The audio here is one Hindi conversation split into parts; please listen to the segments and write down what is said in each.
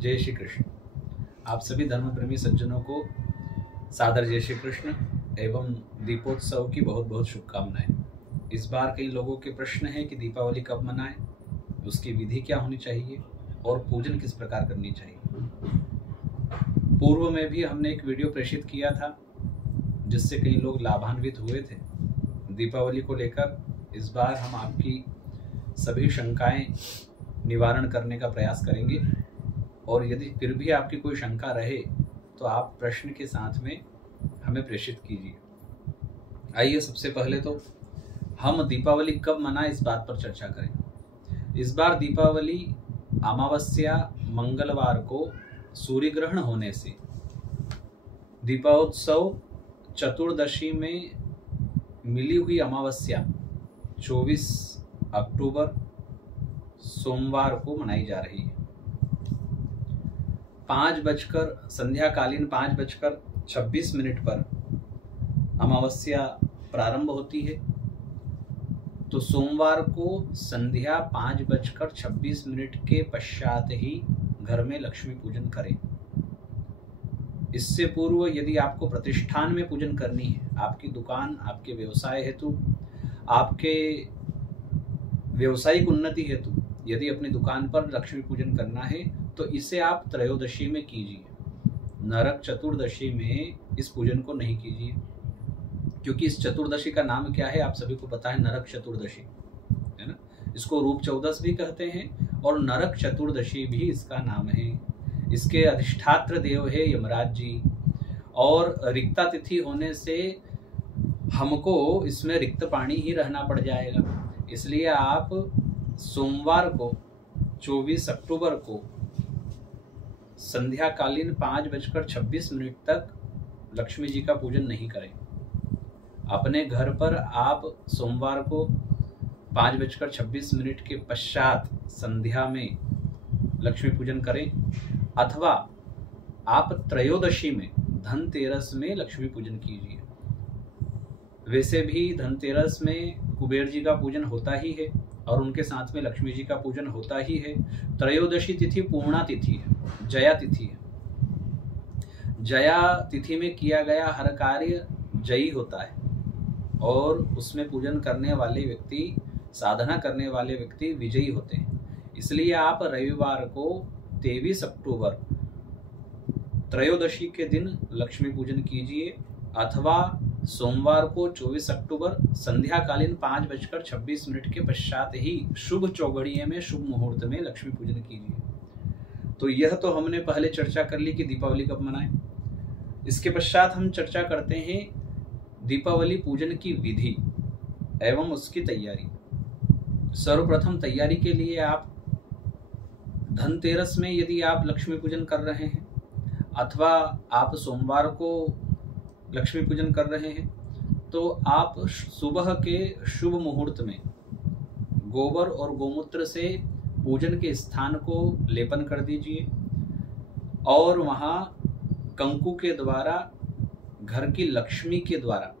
जय श्री कृष्ण। आप सभी धर्म प्रेमी सज्जनों को सादर जय श्री कृष्ण एवं दीपोत्सव की बहुत बहुत शुभकामनाएं। इस बार कई लोगों के प्रश्न है कि दीपावली कब मनाएं, उसकी विधि क्या होनी चाहिए और पूजन किस प्रकार करनी चाहिए। पूर्व में भी हमने एक वीडियो प्रेषित किया था जिससे कई लोग लाभान्वित हुए थे। दीपावली को लेकर इस बार हम आपकी सभी शंकाएं निवारण करने का प्रयास करेंगे और यदि फिर भी आपकी कोई शंका रहे तो आप प्रश्न के साथ में हमें प्रेषित कीजिए। आइए सबसे पहले तो हम दीपावली कब मनाएं इस बात पर चर्चा करें। इस बार दीपावली अमावस्या मंगलवार को सूर्य ग्रहण होने से दीपोत्सव चतुर्दशी में मिली हुई अमावस्या 24 अक्टूबर सोमवार को मनाई जा रही है। संध्याकालीन 5:26 पर अमावस्या प्रारंभ होती है, तो सोमवार को संध्या 5:26 के पश्चात ही घर में लक्ष्मी पूजन करें। इससे पूर्व यदि आपको प्रतिष्ठान में पूजन करनी है, आपकी दुकान, आपके व्यवसाय हेतु, आपके व्यावसायिक उन्नति हेतु यदि अपनी दुकान पर लक्ष्मी पूजन करना है तो इसे आप त्रयोदशी में कीजिए। नरक चतुर्दशी में इस पूजन को नहीं कीजिए, क्योंकि इस चतुर्दशी का नाम क्या है आप सभी को पता है, नरक चतुर्दशी है ना। इसको रूप चौदस भी कहते हैं और नरक चतुर्दशी भी इसका नाम है। इसके अधिष्ठात्र देव है यमराज जी, और रिक्ता तिथि होने से हमको इसमें रिक्त पानी ही रहना पड़ जाएगा। इसलिए आप सोमवार को 24 अक्टूबर को संध्याकालीन 5:26 तक लक्ष्मी जी का पूजन नहीं करें। अपने घर पर आप सोमवार को 5:26 के पश्चात संध्या में लक्ष्मी पूजन करें, अथवा आप त्रयोदशी में धनतेरस में लक्ष्मी पूजन कीजिए। वैसे भी धनतेरस में कुबेर जी का पूजन होता ही है और उनके साथ में लक्ष्मी जी का पूजन होता ही है। त्रयोदशी तिथि पूर्णा तिथि है, जया तिथि है। जया तिथि में किया गया हर कार्य जयी होता है और उसमें पूजन करने वाले व्यक्ति, साधना करने वाले व्यक्ति विजयी होते हैं। इसलिए आप रविवार को 23 अक्टूबर त्रयोदशी के दिन लक्ष्मी पूजन कीजिए, अथवा सोमवार को 24 अक्टूबर संध्याकालीन 5:26 के पश्चात ही शुभ चौघड़िये में, शुभ मुहूर्त में लक्ष्मी पूजन कीजिए। तो यह तो हमने पहले चर्चा कर ली कि दीपावली कब मनाएं। इसके पश्चात हम चर्चा करते हैं दीपावली पूजन की विधि एवं उसकी तैयारी। सर्वप्रथम तैयारी के लिए आप धनतेरस में यदि आप लक्ष्मी पूजन कर रहे हैं, अथवा आप सोमवार को लक्ष्मी पूजन कर रहे हैं, तो आप सुबह के शुभ मुहूर्त में गोबर और गोमूत्र से पूजन के स्थान को लेपन कर दीजिए और वहाँ कंकु के द्वारा घर की लक्ष्मी के द्वारा,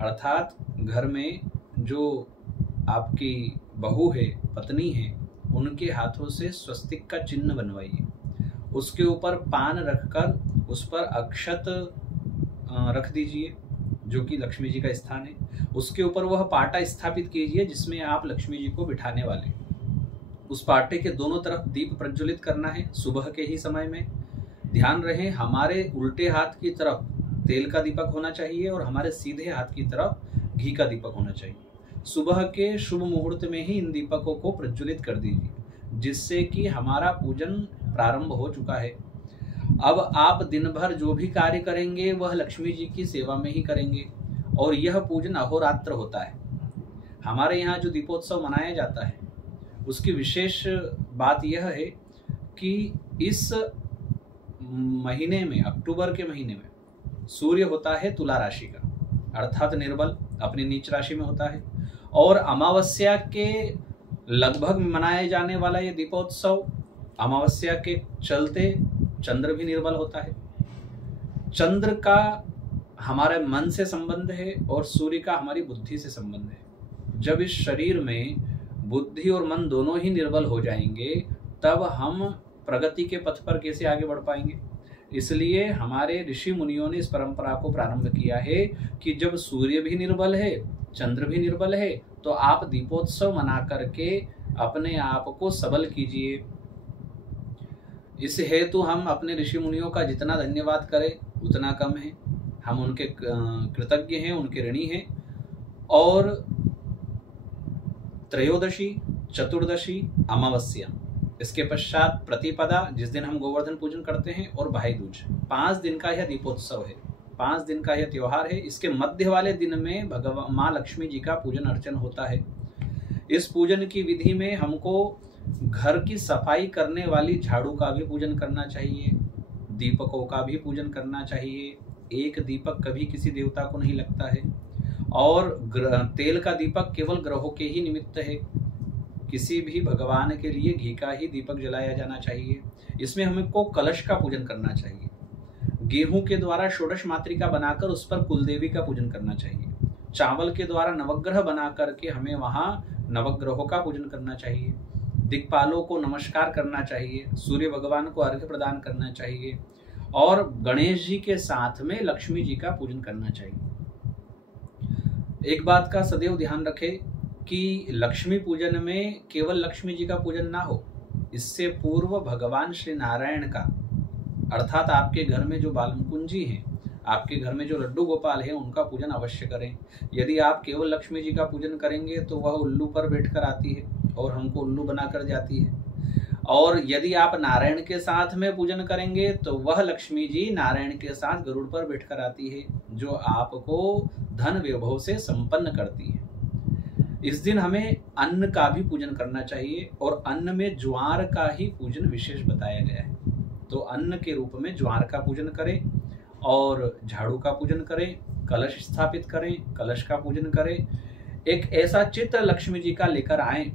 अर्थात घर में जो आपकी बहू है, पत्नी है, उनके हाथों से स्वस्तिक का चिन्ह बनवाइए। उसके ऊपर पान रखकर उस पर अक्षत रख दीजिए जो कि लक्ष्मी जी का स्थान है। उसके ऊपर वह पाटा स्थापित कीजिए जिसमें आप लक्ष्मी जी को बिठाने वाले। उस पाटे के दोनों तरफ दीप प्रज्वलित करना है सुबह के ही समय में। ध्यान रहे हमारे उल्टे हाथ की तरफ तेल का दीपक होना चाहिए और हमारे सीधे हाथ की तरफ घी का दीपक होना चाहिए। सुबह के शुभ मुहूर्त में ही इन दीपकों को प्रज्वलित कर दीजिए, जिससे कि हमारा पूजन प्रारंभ हो चुका है। अब आप दिन भर जो भी कार्य करेंगे वह लक्ष्मी जी की सेवा में ही करेंगे और यह पूजन अहोरात्र होता है। हमारे यहाँ जो दीपोत्सव मनाया जाता है उसकी विशेष बात यह है कि इस महीने में, अक्टूबर के महीने में सूर्य होता है तुला राशि का, अर्थात निर्बल, अपनी नीच राशि में होता है, और अमावस्या के लगभग मनाए जाने वाला ये दीपोत्सव अमावस्या के चलते चंद्र भी निर्बल होता है। चंद्र का हमारे मन से संबंध है और सूर्य का हमारी बुद्धि से संबंध है। जब इस शरीर में बुद्धि और मन दोनों ही निर्बल हो जाएंगे तब हम प्रगति के पथ पर कैसे आगे बढ़ पाएंगे। इसलिए हमारे ऋषि मुनियों ने इस परंपरा को प्रारंभ किया है कि जब सूर्य भी निर्बल है, चंद्र भी निर्बल है, तो आप दीपोत्सव मना करके अपने आप को सबल कीजिए। इस हेतु हम अपने ऋषि मुनियों का जितना धन्यवाद करें उतना कम है। हम उनके कृतज्ञ हैं, उनके ऋणी हैं। और त्रयोदशी, चतुर्दशी, अमावस्या, इसके पश्चात प्रतिपदा जिस दिन हम गोवर्धन पूजन करते हैं, और भाई दूज, 5 दिन का यह दीपोत्सव है, 5 दिन का यह त्योहार है। इसके मध्य वाले दिन में भगवान माँ लक्ष्मी जी का पूजन अर्चन होता है। इस पूजन की विधि में हमको घर की सफाई करने वाली झाड़ू का भी पूजन करना चाहिए, दीपकों का भी पूजन करना चाहिए। एक दीपक कभी किसी देवता को नहीं लगता है, और तेल का दीपक केवल ग्रहों के ही निमित्त है। किसी भी भगवान के लिए घी का ही दीपक जलाया जाना चाहिए। इसमें हमको कलश का पूजन करना चाहिए। गेहूं के द्वारा षोडश मातृका बनाकर उस पर कुलदेवी का पूजन करना चाहिए। चावल के द्वारा नवग्रह बना करके हमें वहां नवग्रहों का पूजन करना चाहिए। दिक्पालों को नमस्कार करना चाहिए, सूर्य भगवान को अर्घ्य प्रदान करना चाहिए, और गणेश जी के साथ में लक्ष्मी जी का पूजन करना चाहिए। एक बात का सदैव ध्यान रखें कि लक्ष्मी पूजन में केवल लक्ष्मी जी का पूजन ना हो, इससे पूर्व भगवान श्री नारायण का, अर्थात आपके घर में जो बालमुकुंजी हैं, आपके घर में जो लड्डू गोपाल हैं, उनका पूजन अवश्य करें। यदि आप केवल लक्ष्मी जी का पूजन करेंगे तो वह उल्लू पर बैठकर आती है और हमको उल्लू बनाकर जाती है। और यदि आप नारायण के साथ में पूजन करेंगे तो वह लक्ष्मी जी नारायण के साथ गरुड़ पर बैठकर आती है, जो आपको धन वैभव से संपन्न करती है। इस दिन हमें अन्न का भी पूजन करना चाहिए, और अन्न में ज्वार का ही पूजन विशेष बताया गया है। तो अन्न के रूप में ज्वार का पूजन करें, और झाड़ू का पूजन करें, कलश स्थापित करें, कलश का पूजन करें। एक ऐसा चित्र लक्ष्मी जी का लेकर आए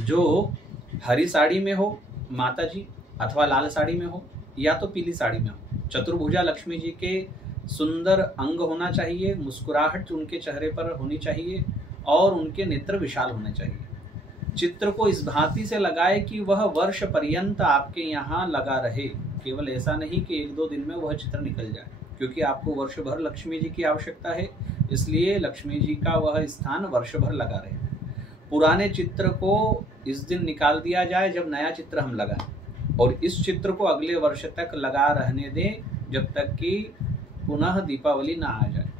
जो हरी साड़ी में हो माता जी, अथवा लाल साड़ी में हो, या तो पीली साड़ी में हो। चतुर्भुजा लक्ष्मी जी के सुंदर अंग होना चाहिए, मुस्कुराहट उनके चेहरे पर होनी चाहिए, और उनके नेत्र विशाल होने चाहिए। चित्र को इस भांति से लगाए कि वह वर्ष पर्यंत आपके यहाँ लगा रहे। केवल ऐसा नहीं कि 1-2 दिन में वह चित्र निकल जाए, क्योंकि आपको वर्ष भर लक्ष्मी जी की आवश्यकता है। इसलिए लक्ष्मी जी का वह स्थान वर्ष भर लगा रहे। पुराने चित्र को इस दिन निकाल दिया जाए जब नया चित्र हम लगाएं, और इस चित्र को अगले वर्ष तक लगा रहने दें, जब तक कि पुनः दीपावली ना आ जाए।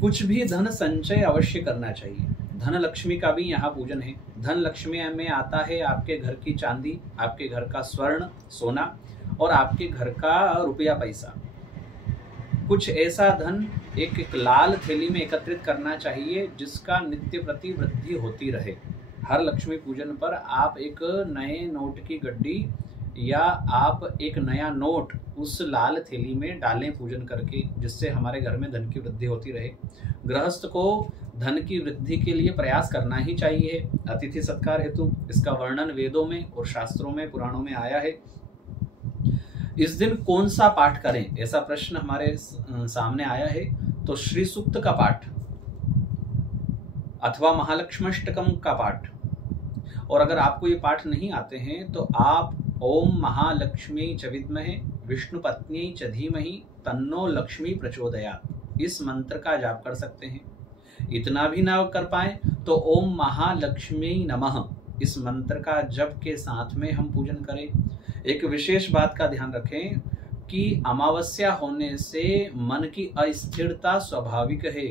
कुछ भी धन संचय अवश्य करना चाहिए। धन लक्ष्मी का भी यहाँ पूजन है। धन लक्ष्मी में आता है आपके घर की चांदी, आपके घर का स्वर्ण सोना, और आपके घर का रुपया पैसा। कुछ ऐसा धन एक लाल थैली में एकत्रित करना चाहिए, जिसका नित्य प्रति वृद्धि होती रहे। हर लक्ष्मी पूजन पर आप एक नए नोट की गड्डी या आप एक नया नोट उस लाल थैली में डालें पूजन करके, जिससे हमारे घर में धन की वृद्धि होती रहे। गृहस्थ को धन की वृद्धि के लिए प्रयास करना ही चाहिए। अतिथि सत्कार हेतु इसका वर्णन वेदों में और शास्त्रों में, पुराणों में आया है। इस दिन कौन सा पाठ करें, ऐसा प्रश्न हमारे सामने आया है। तो श्री सूक्त का पाठ अथवा महालक्ष्मष्टकम का पाठ, और अगर आपको ये पाठ नहीं आते हैं तो आप ओम महालक्ष्मी च विद्महे विष्णु पत्नी च धीमहि तन्नो लक्ष्मी प्रचोदयात्, इस मंत्र का जाप कर सकते हैं। इतना भी ना कर पाए तो ओम महालक्ष्मी नमः, इस मंत्र का जप के साथ में हम पूजन करें। एक विशेष बात का ध्यान रखें कि अमावस्या होने से मन की अस्थिरता स्वाभाविक है,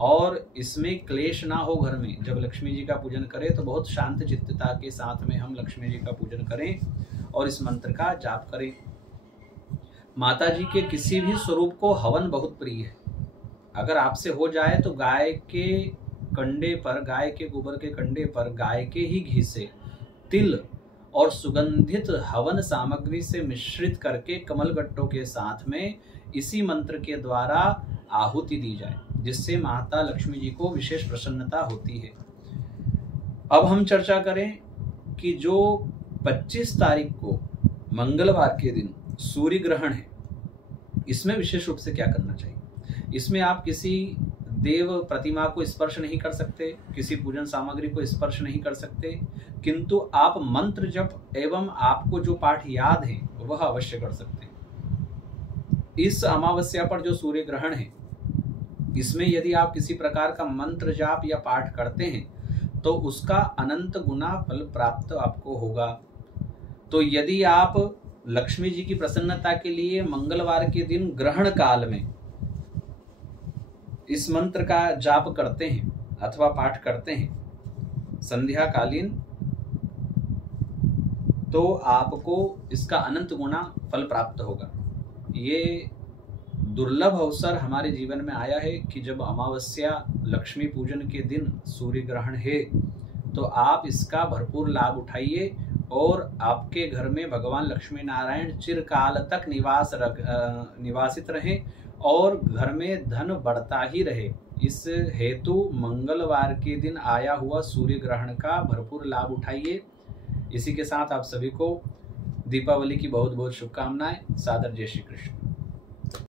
और इसमें क्लेश ना हो घर में। जब लक्ष्मी जी का पूजन करें तो बहुत शांत चित्तता के साथ में हम लक्ष्मी जी का पूजन करें और इस मंत्र का जाप करें। माता जी के किसी भी स्वरूप को हवन बहुत प्रिय है। अगर आपसे हो जाए तो गाय के कंडे पर, गाय के गोबर के कंडे पर गाय के ही घी से तिल और सुगंधित हवन सामग्री से मिश्रित करके कमलगट्टों के साथ में इसी मंत्र के द्वारा आहुति दी जाए, जिससे माता लक्ष्मी जी को विशेष प्रसन्नता होती है। अब हम चर्चा करें कि जो 25 तारीख को मंगलवार के दिन सूर्य ग्रहण है, इसमें विशेष रूप से क्या करना चाहिए। इसमें आप किसी देव प्रतिमा को स्पर्श नहीं कर सकते, किसी पूजन सामग्री को स्पर्श नहीं कर सकते, किंतु आप मंत्र जप एवं आपको जो पाठ याद है वह अवश्य कर सकते हैं। इस अमावस्या पर जो सूर्य ग्रहण है, इसमें यदि आप किसी प्रकार का मंत्र जाप या पाठ करते हैं तो उसका अनंत गुना फल प्राप्त आपको होगा। तो यदि आप लक्ष्मी जी की प्रसन्नता के लिए मंगलवार के दिन ग्रहण काल में इस मंत्र का जाप करते हैं अथवा पाठ करते हैं संध्या कालीन, तो आपको इसका अनंत गुना फल प्राप्त होगा। ये दुर्लभ अवसर हमारे जीवन में आया है कि जब अमावस्या लक्ष्मी पूजन के दिन सूर्य ग्रहण है, तो आप इसका भरपूर लाभ उठाइए और आपके घर में भगवान लक्ष्मी नारायण चिरकाल तक निवासित रहें और घर में धन बढ़ता ही रहे। इस हेतु मंगलवार के दिन आया हुआ सूर्य ग्रहण का भरपूर लाभ उठाइए। इसी के साथ आप सभी को दीपावली की बहुत बहुत शुभकामनाएं। सादर जय श्री कृष्ण।